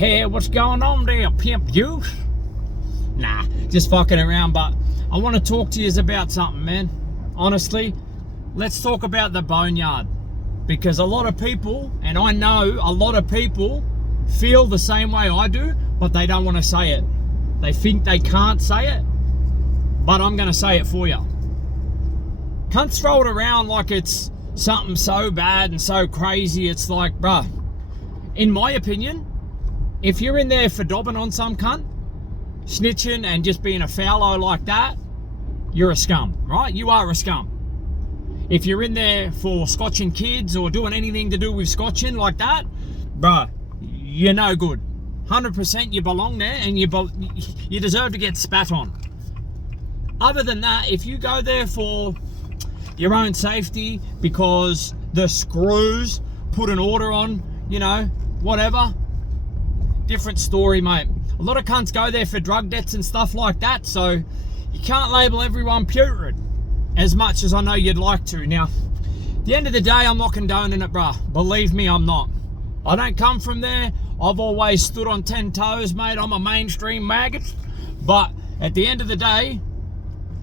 hair. What's going on there, pimp juice? Nah, just fucking around. But I want to talk to you about something, man. Honestly, let's talk about the boneyard. Because a lot of people, and I know a lot of people, feel the same way I do, but they don't want to say it. They think they can't say it, but I'm going to say it for you. Can't throw it around like it's something so bad and so crazy. It's like, bruh, in my opinion, if you're in there for dobbing on some cunt, snitching and just being a foulo like that, you're a scum, right? You are a scum. If you're in there for scotching kids or doing anything to do with scotching like that, bruh, you're no good. 100% you belong there, and you deserve to get spat on. Other than that, if you go there for your own safety because the screws put an order on, you know, whatever, different story, mate. A lot of cunts go there for drug debts and stuff like that, so you can't label everyone putrid as much as I know you'd like to. Now, at the end of the day, I'm not condoning it, bruh. Believe me, I'm not. I don't come from there. I've always stood on 10 toes, mate. I'm a mainstream maggot. But at the end of the day,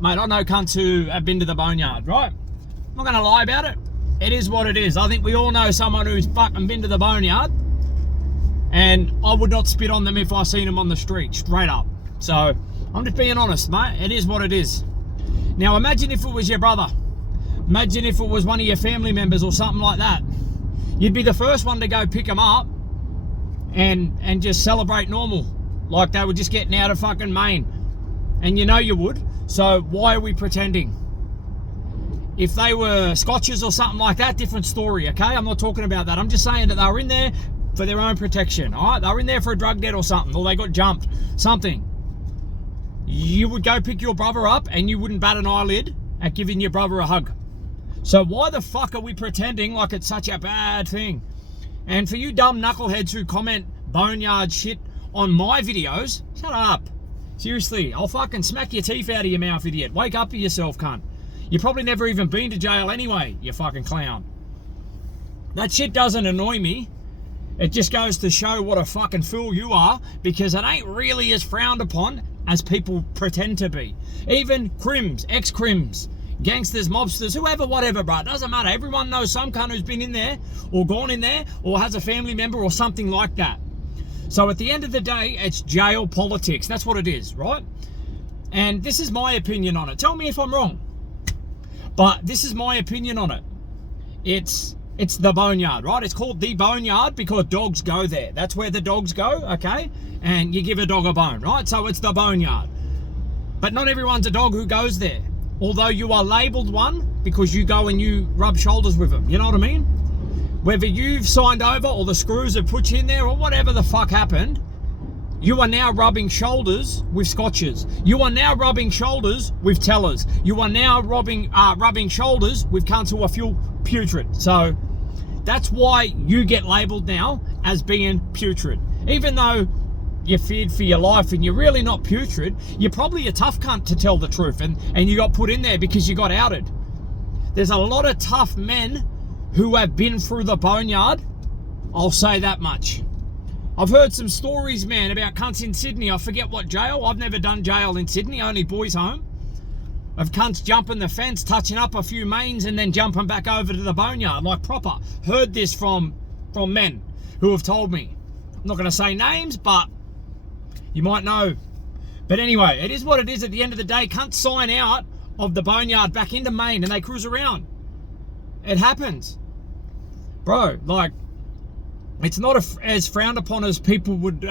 mate, I know cunts who have been to the boneyard, right? I'm not going to lie about it. It is what it is. I think we all know someone who's fucking been to the boneyard. And I would not spit on them if I seen them on the street, straight up. So, I'm just being honest, mate. It is what it is. Now, imagine if it was your brother. Imagine if it was one of your family members or something like that. You'd be the first one to go pick them up and just celebrate normal. Like they were just getting out of fucking Maine. And you know you would. So, why are we pretending? If they were scotches or something like that, different story, okay? I'm not talking about that. I'm just saying that they were in there for their own protection, all right? They were in there for a drug debt or something, or they got jumped, something. You would go pick your brother up and you wouldn't bat an eyelid at giving your brother a hug. So why the fuck are we pretending like it's such a bad thing? And for you dumb knuckleheads who comment boneyard shit on my videos, shut up. Seriously, I'll fucking smack your teeth out of your mouth, idiot. Wake up to yourself, cunt. You probably never even been to jail anyway, you fucking clown. That shit doesn't annoy me. It just goes to show what a fucking fool you are, because it ain't really as frowned upon as people pretend to be. Even crims, ex-crims, gangsters, mobsters, whoever, whatever, bro. It doesn't matter. Everyone knows some cunt who's been in there or gone in there or has a family member or something like that. So at the end of the day, it's jail politics. That's what it is, right? And this is my opinion on it. Tell me if I'm wrong. But this is my opinion on it. It's the boneyard, right? It's called the boneyard because dogs go there. That's where the dogs go, okay? And you give a dog a bone, right? So it's the boneyard. But not everyone's a dog who goes there. Although you are labelled one because you go and you rub shoulders with them. You know what I mean? Whether you've signed over or the screws have put you in there or whatever the fuck happened, you are now rubbing shoulders with scotches. You are now rubbing shoulders with tellers. You are now rubbing shoulders with cunts who are putrid. So that's why you get labelled now as being putrid. Even though you're feared for your life and you're really not putrid, you're probably a tough cunt to tell the truth, and you got put in there because you got outed. There's a lot of tough men who have been through the boneyard, I'll say that much. I've heard some stories, man, about cunts in Sydney. I forget what jail. I've never done jail in Sydney, only boys home. Of cunts jumping the fence, touching up a few mains and then jumping back over to the boneyard, like proper. Heard this from men who have told me. I'm not going to say names, but you might know. But anyway, it is what it is at the end of the day. Cunts sign out of the boneyard back into Maine and they cruise around. It happens. Bro, like, it's not as frowned upon as people would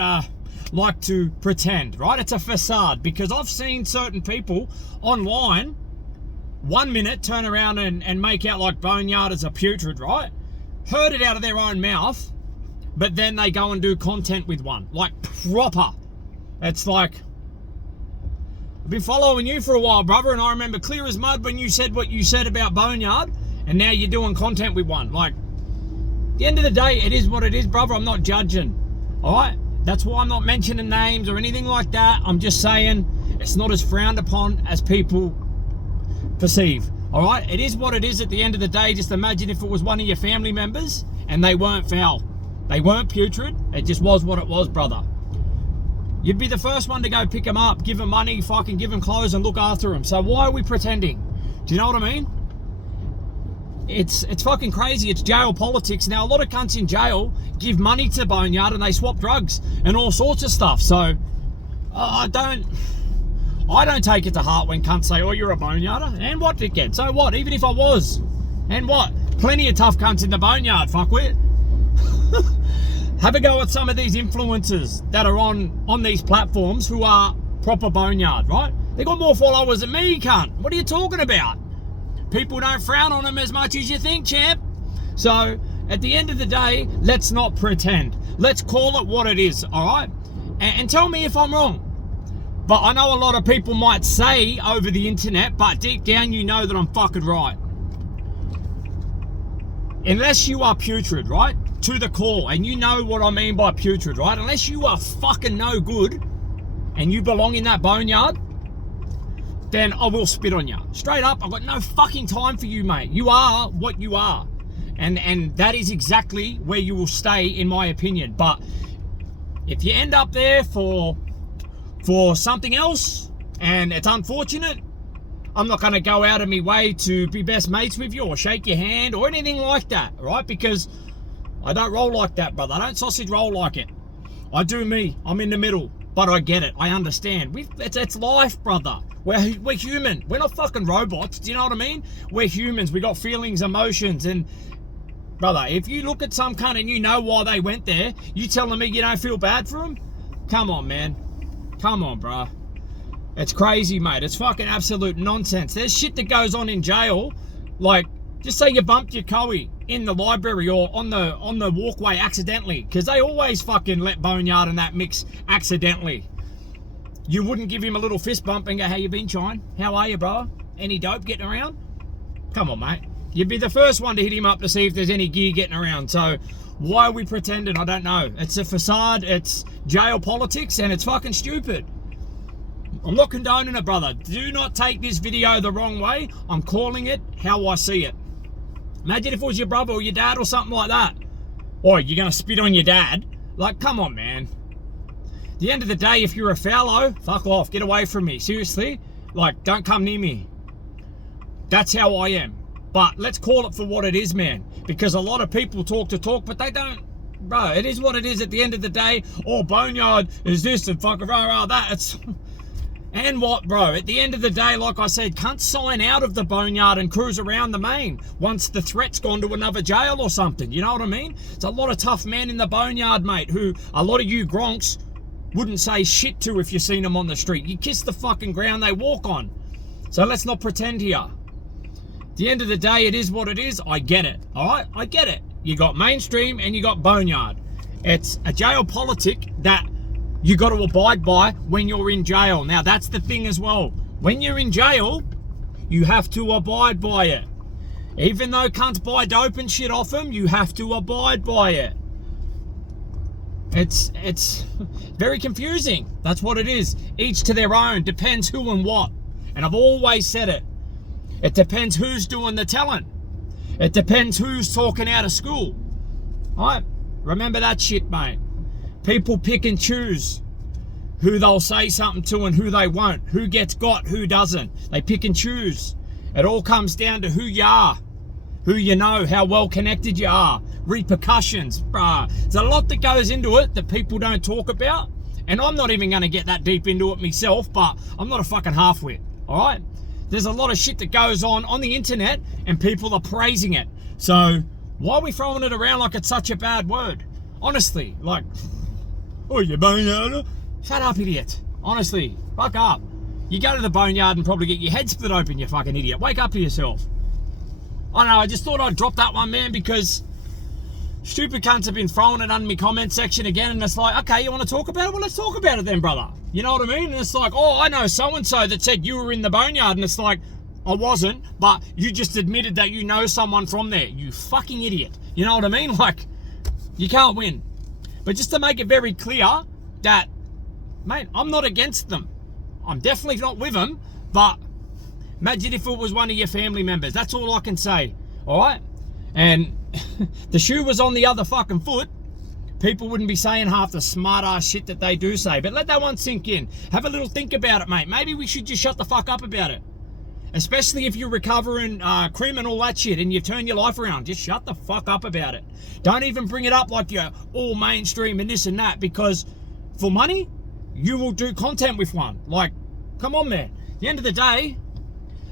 like to pretend, right? It's a facade, because I've seen certain people online 1 minute turn around and make out like boneyard is a putrid, right? Heard it out of their own mouth, but then they go and do content with one, like proper. It's like, I've been following you for a while, brother, and I remember clear as mud when you said what you said about boneyard, and now you're doing content with one. Like, at the end of the day, it is what it is, brother. I'm not judging, all right? That's why I'm not mentioning names or anything like that. I'm just saying it's not as frowned upon as people perceive, all right? It is what it is at the end of the day. Just imagine if it was one of your family members and they weren't foul. They weren't putrid. It just was what it was, brother. You'd be the first one to go pick them up, give them money, fucking give them clothes and look after them. So why are we pretending? Do you know what I mean? It's fucking crazy. It's jail politics. Now, a lot of cunts in jail give money to Boneyard and they swap drugs and all sorts of stuff. So I don't take it to heart when cunts say, oh, you're a Boneyarder. And what, dickhead? So what? Even if I was. And what? Plenty of tough cunts in the Boneyard, fuckwit. Have a go at some of these influencers that are on these platforms who are proper Boneyard, right? They got more followers than me, cunt. What are you talking about? People don't frown on them as much as you think, champ. So, at the end of the day, let's not pretend. Let's call it what it is, all right? And tell me if I'm wrong. But I know a lot of people might say over the internet, but deep down you know that I'm fucking right. Unless you are putrid, right? To the core, and you know what I mean by putrid, right? Unless you are fucking no good and you belong in that Boneyard, then I will spit on you. Straight up, I've got no fucking time for you, mate. You are what you are. And that is exactly where you will stay, in my opinion. But if you end up there for something else, and it's unfortunate, I'm not going to go out of my way to be best mates with you or shake your hand or anything like that, right? Because I don't roll like that, brother. I don't sausage roll like it. I do me. I'm in the middle. But I get it. I understand. It's life, brother. We're human. We're not fucking robots. Do you know what I mean? We're humans. We got feelings, emotions. And, brother, if you look at some cunt and you know why they went there, you telling me you don't feel bad for them? Come on, man. Come on, bro. It's crazy, mate. It's fucking absolute nonsense. There's shit that goes on in jail. Like, just say you bumped your cowie in the library or on the walkway accidentally, because they always fucking let Boneyard and that mix accidentally. You wouldn't give him a little fist bump and go, how you been, Chine? How are you, bro? Any dope getting around? Come on, mate. You'd be the first one to hit him up to see if there's any gear getting around. So why are we pretending? I don't know. It's a facade. It's jail politics, and it's fucking stupid. I'm not condoning it, brother. Do not take this video the wrong way. I'm calling it how I see it. Imagine if it was your brother or your dad or something like that. Or you're going to spit on your dad. Like, come on, man. At the end of the day, if you're a fallow, fuck off. Get away from me. Seriously. Like, don't come near me. That's how I am. But let's call it for what it is, man. Because a lot of people talk the talk, but they don't. Bro, it is what it is at the end of the day. Oh, Boneyard is this and fucking rah that. It's... And what, bro? At the end of the day, like I said, can't sign out of the Boneyard and cruise around the main once the threat's gone to another jail or something. You know what I mean? It's a lot of tough men in the Boneyard, mate, who a lot of you gronks wouldn't say shit to if you seen them on the street. You kiss the fucking ground they walk on. So let's not pretend here. At the end of the day, it is what it is. I get it, all right? I get it. You got mainstream and you got Boneyard. It's a jail politic that you got to abide by when you're in jail. Now, that's the thing as well. When you're in jail, you have to abide by it. Even though cunts buy dope and shit off them, you have to abide by it. It's very confusing. That's what it is. Each to their own. Depends who and what. And I've always said it. It depends who's doing the telling. It depends who's talking out of school. All right? Remember that shit, mate. People pick and choose who they'll say something to and who they won't. Who gets got, who doesn't. They pick and choose. It all comes down to who you are. Who you know, how well connected you are. Repercussions, bruh. There's a lot that goes into it that people don't talk about. And I'm not even going to get that deep into it myself, but I'm not a fucking half-wit, all right? There's a lot of shit that goes on the internet and people are praising it. So why are we throwing it around like it's such a bad word? Honestly, like... Oh, you Boneyarder? Shut up, idiot. Honestly, fuck up. You go to the Boneyard and probably get your head split open, you fucking idiot. Wake up to yourself. I don't know, I just thought I'd drop that one, man, because stupid cunts have been throwing it under my comment section again, and it's like, okay, you want to talk about it? Well, let's talk about it then, brother. You know what I mean? And it's like, oh, I know so-and-so that said you were in the Boneyard, and it's like, I wasn't, but you just admitted that you know someone from there. You fucking idiot. You know what I mean? Like, you can't win. But just to make it very clear that, mate, I'm not against them. I'm definitely not with them, but imagine if it was one of your family members. That's all I can say, all right? And the shoe was on the other fucking foot. people wouldn't be saying half the smart ass shit that they do say. But let that one sink in. Have a little think about it, mate. Maybe we should just shut the fuck up about it. Especially if you're recovering crime and all that shit and you've turned your life around. Just shut the fuck up about it. Don't even bring it up like you're all mainstream and this and that, because for money, you will do content with one. Like, come on, man. At the end of the day,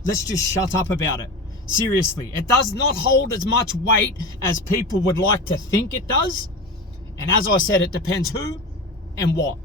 let's just shut up about it. Seriously. It does not hold as much weight as people would like to think it does. And as I said, it depends who and what.